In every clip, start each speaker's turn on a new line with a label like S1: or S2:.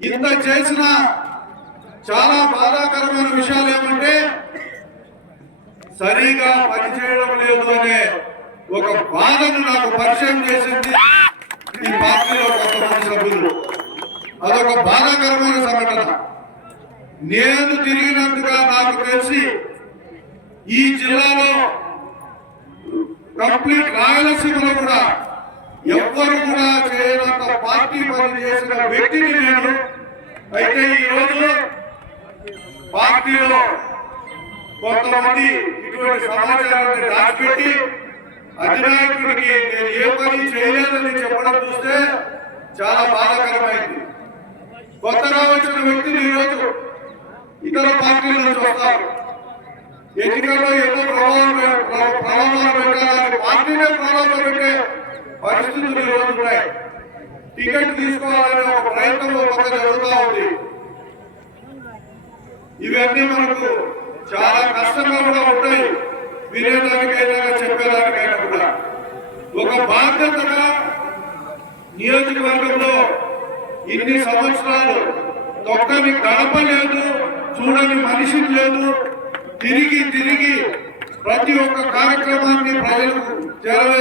S1: ఇంత చేసిన చాలా బాధాకరమైన విషయాలు ఏమంటే సరిగా పనిచేయడం లేదు అనే ఒక బాధను నాకు పరిచయం చేసింది ఈ పార్టీలో కొంతమంది సభ్యులు. అదొక బాధాకరమైన సంఘటన. నేను తిరిగినట్టుగా నాకు తెలిసి ఈ జిల్లాలో కంప్లీట్ రాయలసీమలో కూడా ఎవ్వరు కూడా చేయనంత పార్టీ పని చేసిన వ్యక్తిని నేను అయితే ఈ రోజు పార్టీలో కొంతమంది ఇటువంటి సమాచారాన్ని దాచిపెట్టి అధినాయకుడికి నేను ఏ పని చేయలేదని చెప్పడం చూస్తే చాలా బాధాకరమైంది. కొత్తగా వచ్చిన వ్యక్తులు ఈరోజు ఇతర పార్టీల నుంచి వస్తారు. ఎన్నికల్లో ఎన్నో ప్రభావం ప్రభావాలు పెట్టాలని పార్టీనే ప్రభావం పరిస్థితులు ఈ టికెట్ తీసుకోవాలనే ఒక ప్రయత్నం ఒక జరుగుతూ ఉంది. ఇవన్నీ మనకు చాలా కష్టంగా కూడా ఉంటాయి. వినేదానికైనా చెప్పేదానికైనా కూడా. ఒక బాధ్యతగా నియోజకవర్గంలో ఇన్ని సంవత్సరాలు తొక్కని గడప లేదు చూడని మనిషి లేదు. తిరిగి తిరిగి ప్రతి ఒక్క కార్యక్రమాన్ని ప్రజలకు చేరవేస్తే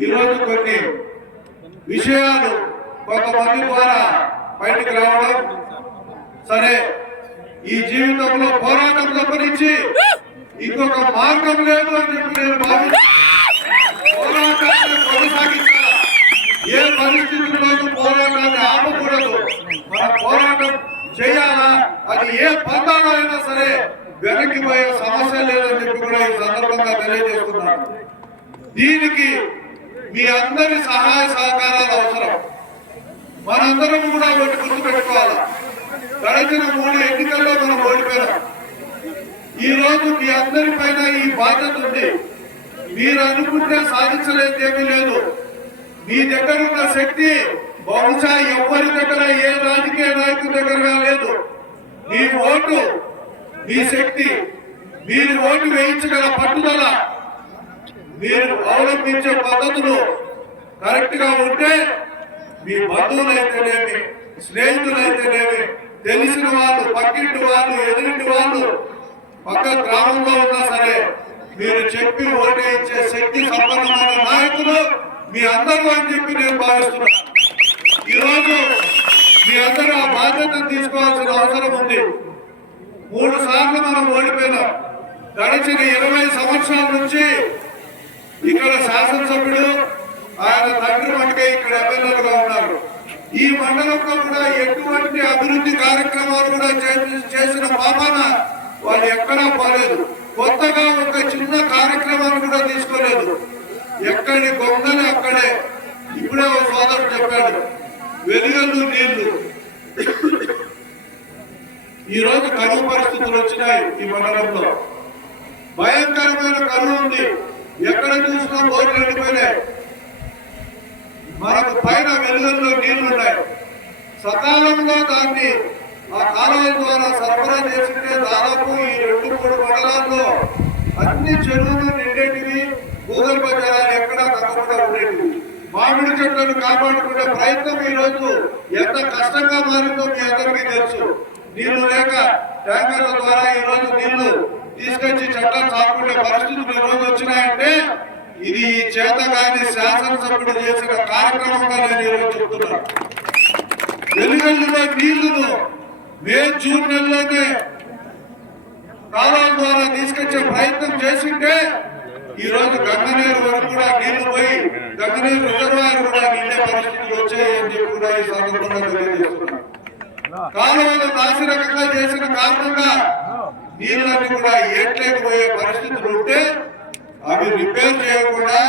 S1: ఈరోజు కొన్ని విషయాలు కొంతమంది ద్వారా బయటకు రావడం సరే ఈ జీవితంలో పోరాటం తప్పనిచ్చి ఇంకొక మార్గం లేదు అని చెప్పి నేను భావిస్తున్నాను పోరాటాన్ని కొనసాగించాలి ఏ పరిస్థితుల్లోనూ పోరాటాన్ని ఆపకూడదు. మన పోరాటం చేయాలా? అది ఏ పందాలో అయినా సరే వెనక్కి పోయే సమస్య లేదని చెప్పి కూడా ఈ సందర్భంగా తెలియజేస్తున్నాను. దీనికి మీ అందరి సహాయ సహకారాలు అవసరం. మనందరం కూడా ఒకటి గుర్తుపెట్టుకోవాలి. గడిచిన మూడు ఎన్నికల్లో మనం ఓడిపోయాం ఈ రోజు మీ అందరి పైన ఈ బాధ్యత ఉంది. మీరు అనుకుంటే సాధించలేదేమీ లేదు. మీ దగ్గర ఉన్న శక్తి బహుశా ఎవరి దగ్గర ఏ రాజకీయ నాయకుడి దగ్గర లేదు. మీ ఓటు మీ శక్తి మీరు ఓటు వేయించగల పట్టుదల మీరు అవలంబించే పద్ధతులు కరెక్ట్గా ఉంటే మీ బంధువులైతేనేమి స్నేహితులైతేనేమి తెలిసిన వాళ్ళు పక్కింటి వాళ్ళు ఎదురింటి వాళ్ళు పక్క గ్రామంలో ఉన్నా సరే మీరు చెప్పి ఓటేయించే శక్తి సంపన్నమైన నాయకులు మీ అందరూ అని చెప్పి నేను భావిస్తున్నాను ఈరోజు మీ అందరూ ఆ బాధ్యతను తీసుకోవాల్సిన అవసరం ఉంది. మూడు సార్లు మనం ఓడిపోయినాం. గడిచిన ఇరవై సంవత్సరాల నుంచి ఇక్కడ శాసనసభ్యుడు ఆయన తండ్రి మనకే ఇక్కడ ఎమ్మెల్యేలుగా ఉన్నారు. ఈ మండలంలో కూడా ఎటువంటి అభివృద్ధి కార్యక్రమాలు కూడా చే- చేసిన పాపాన వాళ్ళు ఎక్కడా పోలేదు. కొత్తగా ఒక చిన్న కార్యక్రమాన్ని కూడా తీసుకోలేదు. ఎక్కడి గొంగలు అక్కడే. ఇప్పుడే ఒక సోదరుడు చెప్పాడు వెలుగల్లు నీళ్ళు. ఈ రోజు కరువు పరిస్థితులు వచ్చినాయి ఈ మండలంలో. భయంకరమైన కరువు ఉంది. ఎక్కడ చూసినా బోర్లు ఎండిపోయినాయి. మనకు పైన వెలుగుల్లో నీళ్ళు ఉన్నాయి. సకాలంలో దాన్ని ఆ కాలువ ద్వారా సరఫరా చేస్తుంటే దాదాపు ఈ రెండు మూడు మండలాల్లో అన్ని చెరువులు నిండేటివి భూగర్భ జలాలు ఎక్కడా తగ్గకుండా ఉండేటివి. మామిడి చెట్లను కాపాడుకునే ప్రయత్నం ఈ రోజు ఎంత కష్టంగా మారిందో మీ అందరికీ తెలుసు. నీళ్ళు లేక ట్యాంకర్ల ద్వారా ఈ రోజు నీళ్ళు తీసుకొచ్చి చట్టం సాగుకునే పరిస్థితి ఈ రోజు వచ్చినాయంటే ఇది ఈ చేతగాని శాసనసభ్యుడు చేసిన కార్యక్రమంగా నేను ఈరోజు వెలుగల్లులో నీళ్ళను మే జూన్ నెలలోనే కాలువల ద్వారా తీసుకొచ్చే ప్రయత్నం చేసింటే ఈ రోజు గంగనీరు వరకు కూడా నీళ్ళు పోయి గంగనీరు రిజర్వాయర్ కూడా నిండే పరిస్థితులు వచ్చాయని చెప్పి కూడా ఈ సందర్భంగా తెలియజేస్తున్నాను కాలువలు నాసిరకంగా చేసిన కారణంగా నీళ్ళని కూడా ఏట్లేకపోయే పరిస్థితులు ఉంటే అవి రిపేర్ చేయకుండా